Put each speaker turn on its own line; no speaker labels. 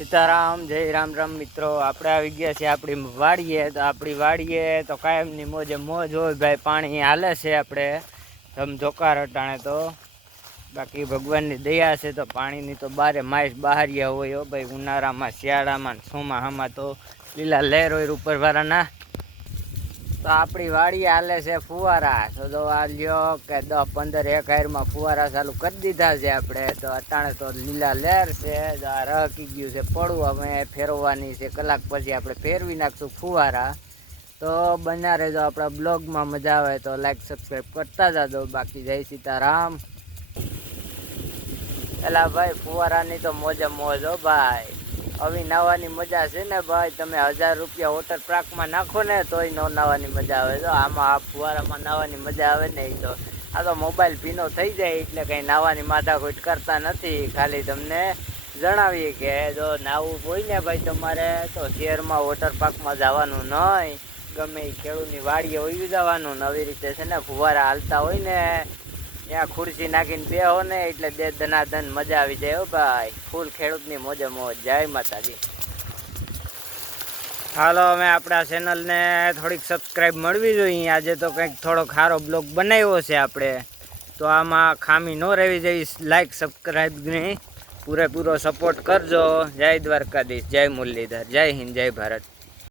સીતારામ, જય રામ રામ મિત્રો. આપણે આવી ગયા છીએ આપણી વાડીએ. તો આપણી વાડીએ તો કાયમની મોજે મોજ હોય ભાઈ, પાણી હાલે છે આપણે. ધમ જોકાર હટાણે તો. બાકી ભગવાનની દયા છે તો પાણીની તો બારે માઇસ બહારિયા હોય ભાઈ. ઉનાળામાં, શિયાળામાં ને હામાં તો લીલા લહેર હોય ઉપરવાળાના તો આપણી વાડી હાલે છે ફુવારા. તો આ લ્યો કે દસ પંદર એક હારમાં ફુવારા ચાલુ કરી દીધા છે આપણે. તો અટાણે તો લીલા લહેર છે. રહકી ગયું છે પડવું. અમે ફેરવવાની છે. કલાક પછી આપણે ફેરવી નાખશું ફુવારા. તો બનારે રહેજો આપણા બ્લોગમાં મજા આવે તો લાઈક સબસ્ક્રાઈબ કરતા જાજો. બાકી જય સીતારામ. એલા ભાઈ, ફુવારાની તો મોજે મોજ હો ભાઈ. હવે નાવાની મજા છે ને ભાઈ? તમે હજાર રૂપિયા વોટર પાર્કમાં નાખો ને તોય નો નાવાની મજા આવે. તો આમાં આ ફુવારામાં નાવાની મજા આવે ને એ તો. આ તો મોબાઈલ ભીનો થઈ જાય એટલે કંઈ નાવાની માથાકૂટ કરતા નથી. ખાલી તમને જણાવીએ કે જો નાવું હોય ને ભાઈ તમારે, તો શહેરમાં વોટર પાર્કમાં જવાનું નહીં. ગમે એ ખેડૂતની વાડીએ વયું જવાનું. ને આવી રીતે છે ને ફુવારા હાલતા હોય ને ત્યાં ખુરશી નાખીને બેહો ને એટલે બે ધનાધન મજા આવી જાય હો ભાઈ. ફૂલ ખેડૂતની મોજે મોજ જય માતાજી. હાલો અમે આપણા ચેનલને થોડીક સબસ્ક્રાઈબ મળવી જોઈએ. આજે તો કંઈક થોડો ખારો બ્લોગ બનાવ્યો છે આપણે. તો આમાં ખામી ન રહેવી જઈશ લાઈક સબસ્ક્રાઈબની પૂરેપૂરો સપોર્ટ કરજો. જય દ્વારકાધીશ. જય મુરલીધર. જય હિન્દ. જય ભારત.